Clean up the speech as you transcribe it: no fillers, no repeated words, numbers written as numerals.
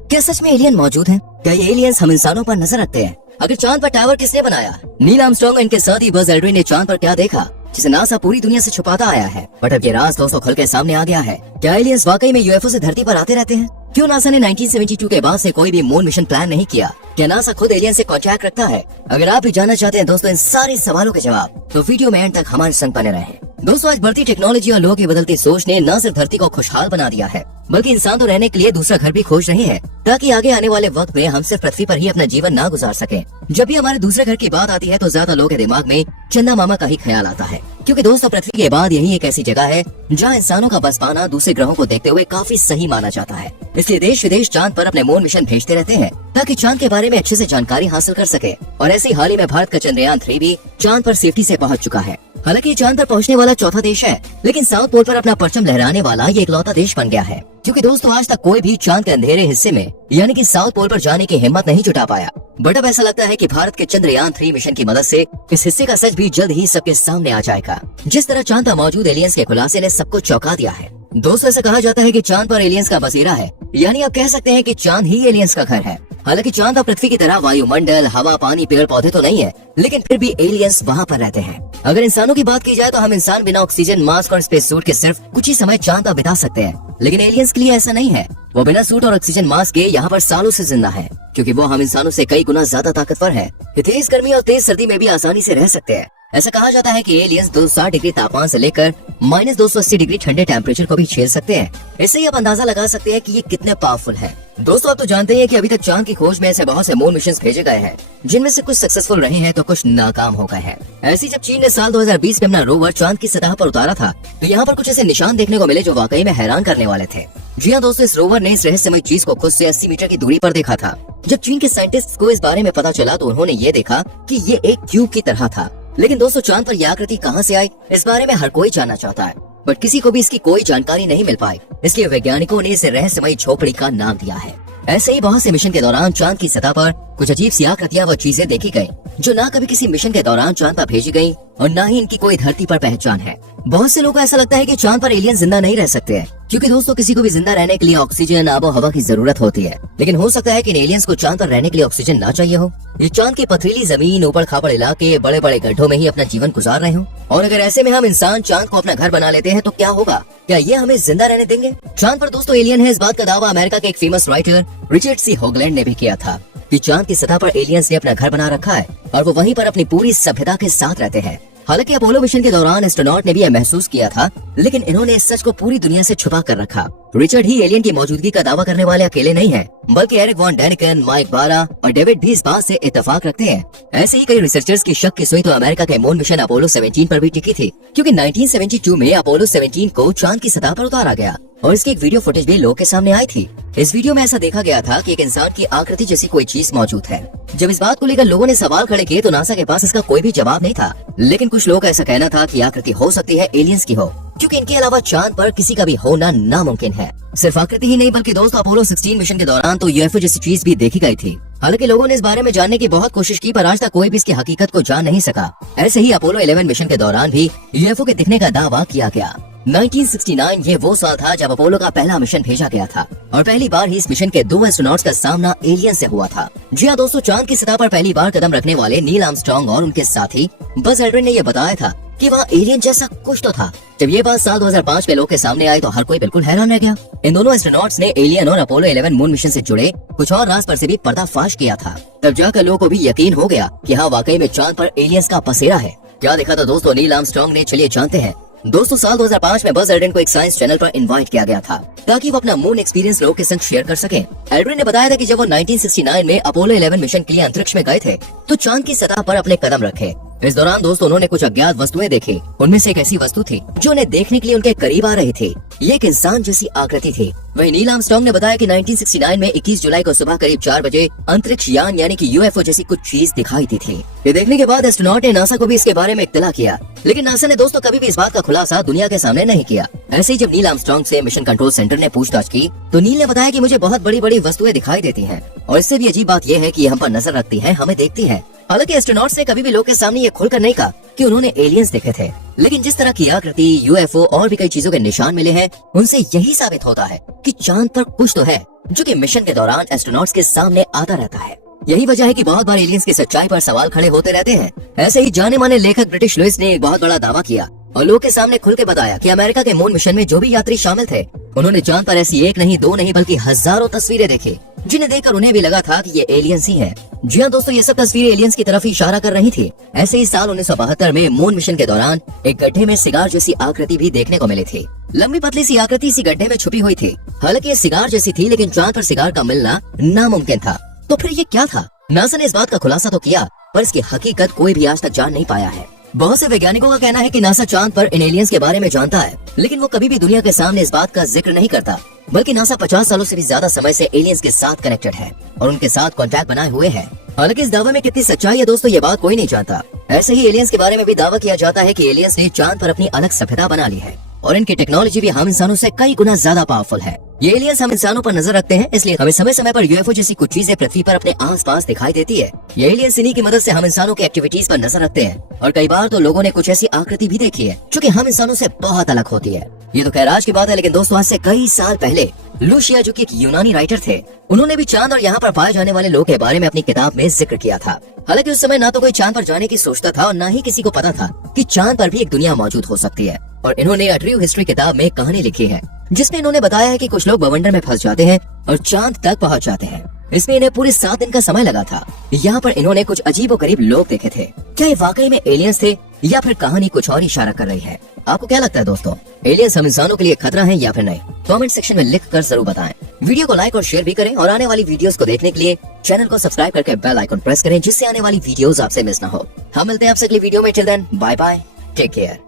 क्या सच में एलियन मौजूद हैं? क्या ये एलियंस हम इंसानों पर नजर रखते हैं? अगर चांद पर टावर किसने बनाया? नील आर्मस्ट्रांग और इनके साथ ही बज एल्ड्रिन ने चांद पर क्या देखा जिसे नासा पूरी दुनिया से छुपाता आया है? बट अब ये राज दोस्तों खुल के सामने आ गया है। क्या एलियंस वाकई में यूएफओ से धरती पर आते रहते हैं? क्यों नासा ने 1972 के बाद से कोई भी मून मिशन प्लान नहीं किया? क्या नासा खुद एलियन से कॉन्टैक्ट रखता है? अगर आप भी जानना चाहते हैं दोस्तों इन सारे सवालों के जवाब, तो वीडियो में एंड तक हमारे संग बने रहें। दोस्तों आज बढ़ती टेक्नोलॉजी और लोगों की बदलती सोच ने न सिर्फ धरती को खुशहाल बना दिया है, बल्कि इंसान तो रहने के लिए दूसरा घर भी खोज रहे हैं, ताकि आगे आने वाले वक्त में हम सिर्फ पृथ्वी पर ही अपना जीवन ना गुजार सके। जब भी हमारे दूसरे घर की बात आती है तो ज्यादा लोगों के दिमाग में चंदा मामा का ही ख्याल आता है, क्योंकि दोस्तों पृथ्वी के बाद यही एक ऐसी जगह है जहाँ इंसानों का बस पाना दूसरे ग्रहों को देखते हुए काफी सही माना जाता है। इसलिए देश विदेश चांद पर अपने मून मिशन भेजते रहते हैं ताकि चांद के बारे में अच्छे से जानकारी हासिल कर सके। और ऐसे ही हाल ही में भारत का चंद्रयान 3 भी चांद पर सेफ्टी से पहुंच चुका है। हालांकि ये चांद पर पहुंचने वाला चौथा देश है, लेकिन साउथ पोल पर अपना परचम लहराने वाला ये इकलौता देश बन गया है, क्योंकि दोस्तों आज तक कोई भी चांद के अंधेरे हिस्से में यानी कि साउथ पोल पर जाने की हिम्मत नहीं जुटा पाया। बट अब ऐसा लगता है कि भारत के चंद्रयान 3 मिशन की मदद से इस हिस्से का सच भी जल्द ही सबके सामने आ जाएगा। जिस तरह चांद पर मौजूद एलियंस के खुलासे ने सबको चौंका दिया है। दोस्तों ऐसा कहा जाता है कि चांद पर एलियंस का बसेरा है, यानी आप कह सकते हैं कि चांद ही एलियंस का घर है। हालांकि चांद और पृथ्वी की तरह वायुमंडल, हवा, पानी, पेड़ पौधे तो नहीं है, लेकिन फिर भी एलियंस वहाँ पर रहते हैं। अगर इंसानों की बात की जाए तो हम इंसान बिना ऑक्सीजन मास्क और स्पेस सूट के सिर्फ कुछ ही समय चांद पर बिता सकते हैं, लेकिन एलियंस के लिए ऐसा नहीं है। वो बिना सूट और ऑक्सीजन मास्क के यहाँ पर सालों से जिंदा है, क्योंकि वो हम इंसानों से कई गुना ज्यादा ताकतवर है। तेज गर्मी और तेज सर्दी में भी आसानी से रह सकते हैं। ऐसा कहा जाता है कि एलियंस 260 डिग्री तापमान से लेकर -280 डिग्री ठंडे टेम्परेचर को भी झेल सकते हैं। इससे ही आप अंदाजा लगा सकते हैं कि ये कितने पावरफुल हैं। दोस्तों आप तो जानते हैं कि अभी तक चांद की खोज में ऐसे बहुत से मून मिशन भेजे गए हैं, जिनमें से कुछ सक्सेसफुल रहे हैं तो कुछ नाकाम हो गए हैं। ऐसी जब चीन ने साल 2020 में अपना रोवर चांद की सतह पर उतारा था, तो यहाँ पर कुछ ऐसे निशान देखने को मिले जो वाकई में हैरान करने वाले थे। जी हाँ दोस्तों, इस रोवर ने इस रहस्यमय चीज को खुद से 80 मीटर की दूरी पर देखा था। जब चीन के साइंटिस्ट को इस बारे में पता चला तो उन्होंने ये देखा कि ये एक क्यूब की तरह था। लेकिन दोस्तों चांद पर यह आकृति कहां से आई, इस बारे में हर कोई जानना चाहता है, बट किसी को भी इसकी कोई जानकारी नहीं मिल पाई। इसलिए वैज्ञानिकों ने इसे रहस्यमयी झोपड़ी का नाम दिया है। ऐसे ही बहुत से मिशन के दौरान चांद की सतह पर कुछ अजीब सी आकृतियां व चीजें देखी गयी, जो ना कभी किसी मिशन के दौरान चांद पर भेजी गयी और ना ही इनकी कोई धरती पर पहचान है। बहुत से लोगों को ऐसा लगता है कि चांद पर एलियन जिंदा नहीं रह सकते हैं, क्योंकि दोस्तों किसी को भी जिंदा रहने के लिए ऑक्सीजन, आबो हवा की जरूरत होती है। लेकिन हो सकता है कि एलियंस को चांद पर रहने के लिए ऑक्सीजन ना चाहिए हो। ये चांद की पथरीली जमीन, ऊबड़ खाबड़ इलाके, बड़े बड़े गड्ढों में ही अपना जीवन गुजार रहे हो। और अगर ऐसे में हम इंसान चांद को अपना घर बना लेते हैं तो क्या होगा? क्या ये हमें जिंदा रहने देंगे? चांद पर दोस्तों एलियन है, इस बात का दावा अमेरिका के एक फेमस राइटर रिचर्ड सी होगलैंड ने भी किया था कि चांद की सतह पर एलियंस ने अपना घर बना रखा है और वो वहीं पर अपनी पूरी सभ्यता के साथ रहते हैं। हालांकि अपोलो मिशन के दौरान एस्ट्रोनॉट ने भी यह महसूस किया था, लेकिन इन्होंने इस सच को पूरी दुनिया से छुपा कर रखा। रिचर्ड ही एलियन की मौजूदगी का दावा करने वाले अकेले नहीं हैं, बल्कि एरिक वॉन डैनिकन, माइक बारा और डेविड भी इस बात से इत्तेफाक रखते हैं। ऐसे ही कई रिसर्चर्स की शक की सुई तो अमेरिका के मून मिशन अपोलो 17 पर भी टिकी थी, क्योंकि 1972 में अपोलो 17 को चांद की सतह पर उतारा गया और इसकी एक वीडियो फुटेज भी लोगों के सामने आई थी। इस वीडियो में ऐसा देखा गया था कि एक इंसान की आकृति जैसी कोई चीज मौजूद है। जब इस बात को लेकर लोगों ने सवाल खड़े किए तो नासा के पास इसका कोई भी जवाब नहीं था, लेकिन कुछ लोग ऐसा कहना था कि आकृति हो सकती है एलियंस की हो, क्योंकि इनके अलावा चांद पर किसी का भी होना नामुमकिन है। सिर्फ आकृति ही नहीं बल्कि दोस्तों अपोलो 16 मिशन के दौरान तो यूएफओ जैसी चीज भी देखी गई थी। हालांकि लोगों ने इस बारे में जानने की बहुत कोशिश की, पर आज तक कोई भी इसकी हकीकत को जान नहीं सका। ऐसे ही अपोलो 11 मिशन के दौरान भी यूएफओ के दिखने का दावा किया गया। 1969 ये वो साल था जब अपोलो का पहला मिशन भेजा गया था और पहली बार ही इस मिशन के 2 एस्ट्रोनॉट्स का सामना एलियन से हुआ था। जी हाँ दोस्तों, चांद की सतह पर पहली बार कदम रखने वाले नील आर्मस्ट्रांग और उनके साथी बज एल्ड्रिन ने यह बताया था कि वहाँ एलियन जैसा कुछ तो था। जब ये बात साल 2005 में लोग के सामने आई तो हर कोई बिल्कुल हैरान रह गया। इन दोनों एस्ट्रोनॉट्स ने एलियन और अपोलो 11 मून मिशन से जुड़े कुछ और राज पर से भी पर्दाफाश किया था। तब जाकर लोगों को भी यकीन हो गया कि हाँ वाकई में चांद पर एलियंस का बसेरा है। क्या देखा था दोस्तों नील आर्मस्ट्रांग ने, चलिए जानते हैं। दोस्तों साल 2005 में बज एल्ड्रिन को एक साइंस चैनल पर इनवाइट किया गया था ताकि वो अपना मून एक्सपीरियंस लोगों के संग शेयर कर सके। एल्ड्रिन ने बताया था कि जब वो 1969 में अपोलो 11 मिशन के लिए अंतरिक्ष में गए थे तो चांद की सतह पर अपने कदम रखे। इस दौरान दोस्तों उन्होंने कुछ अज्ञात वस्तुएं देखी। उनमें से एक ऐसी वस्तु थी जो उन्हें देखने के लिए उनके करीब आ रही थी। ये एक इंसान जैसी आकृति थी। वहीं नील आर्मस्ट्रांग ने बताया कि 1969 में 21 जुलाई को सुबह करीब 4 बजे अंतरिक्ष यान यानी कि यूएफओ जैसी कुछ चीज दिखाई दी थी। ये देखने के बाद एस्ट्रोनॉट ने नासा को भी इसके बारे में इत्तला किया, लेकिन नासा ने दोस्तों कभी भी इस बात का खुलासा दुनिया के सामने नहीं किया। ऐसे ही जब नील आर्मस्ट्रांग से मिशन कंट्रोल सेंटर ने पूछताछ की तो नील ने बताया कि मुझे बहुत बड़ी बड़ी वस्तुएं दिखाई देती हैं और इससे भी अजीब बात यह है कि हम पर नजर रखती हैं, हमें देखती हैं। हालांकि एस्ट्रोनॉट्स ने कभी भी लोग के सामने ये खुलकर नहीं कहा कि उन्होंने एलियंस देखे थे, लेकिन जिस तरह की आकृति, यूएफओ और भी कई चीजों के निशान मिले हैं, उनसे यही साबित होता है कि चांद पर कुछ तो है जो कि मिशन के दौरान एस्ट्रोनॉट्स के सामने आता रहता है। यही वजह है कि बहुत बार एलियंस की सच्चाई पर सवाल खड़े होते रहते हैं। ऐसे ही जाने माने लेखक ब्रिटिश लुइस ने एक बहुत बड़ा दावा किया और लोग के सामने खुल के बताया कि अमेरिका के मून मिशन में जो भी यात्री शामिल थे, उन्होंने चांद पर ऐसी एक नहीं, दो नहीं, बल्कि हजारों तस्वीरें देखी, जिन्हें देखकर उन्हें भी लगा था कि ये एलियंस ही हैं। जी हाँ दोस्तों, ये सब तस्वीरें एलियंस की तरफ ही इशारा कर रही थी। ऐसे ही साल 1972 में मून मिशन के दौरान एक गड्ढे में सिगार जैसी आकृति भी देखने को मिली थी। लंबी पतली सी आकृति इसी गड्ढे में छुपी हुई थी। हालांकि ये सिगार जैसी थी, लेकिन चांद पर सिगार का मिलना नामुमकिन था। तो फिर ये क्या था? नासा ने इस बात का खुलासा तो किया, पर इसकी हकीकत कोई भी आज तक जान नहीं पाया है। बहुत से वैज्ञानिकों का कहना है कि नासा चांद पर इन एलियंस के बारे में जानता है, लेकिन वो कभी भी दुनिया के सामने इस बात का जिक्र नहीं करता। बल्कि नासा 50 सालों से भी ज्यादा समय से एलियंस के साथ कनेक्टेड है और उनके साथ कॉन्टैक्ट बनाए हुए है। हालांकि इस दावे में कितनी सच्चाई है दोस्तों, ये बात कोई नहीं जानता। ऐसे ही एलियंस के बारे में भी दावा किया जाता है कि एलियंस ने चांद पर अपनी अलग सभ्यता बना ली है और इनकी टेक्नोलॉजी भी हम इंसानों से कई गुना ज्यादा पावरफुल है। ये एलियंस हम इंसानों पर नजर रखते हैं, इसलिए हमें समय समय पर यूएफओ जैसी कुछ चीजें पृथ्वी पर अपने आसपास दिखाई देती है। ये एलियंस इन्हीं की मदद से हम इंसानों की एक्टिविटीज पर नजर रखते हैं और कई बार तो लोगों ने कुछ ऐसी आकृति भी देखी है जो कि हम इंसानों से बहुत अलग होती है। ये तो खैर आज की बात है, लेकिन दोस्तों आज से कई साल पहले लूशिया, जो कि एक यूनानी राइटर थे, उन्होंने भी चांद और यहाँ पर पाए जाने वाले लोग के बारे में अपनी किताब में जिक्र किया था। हालांकि उस समय ना तो कोई चांद पर जाने की सोचता था और ना ही किसी को पता था कि चांद पर भी एक दुनिया मौजूद हो सकती है। और इन्होंने अ ट्रू हिस्ट्री किताब में कहानी लिखी है, जिसमें इन्होंने बताया है कि कुछ लोग बवंडर में फंस जाते हैं और चांद तक पहुंच जाते हैं। इसमें इन्हें पूरे 7 दिन का समय लगा था। यहाँ पर इन्होंने कुछ अजीबोगरीब लोग देखे थे। क्या ये वाकई में एलियंस थे या फिर कहानी कुछ और इशारा कर रही है? आपको क्या लगता है दोस्तों, एलियंस हम इंसानों के लिए खतरा है या फिर नहीं? कमेंट सेक्शन में लिख कर जरूर बताएं। वीडियो को लाइक और शेयर भी करें और आने वाली वीडियोस को देखने के लिए चैनल को सब्सक्राइब करके बेल आइकन प्रेस करें, जिससे आने वाली वीडियोस आपसे मिस ना हो। हम मिलते हैं आपसे अगली वीडियो में। Till then bye bye, take care.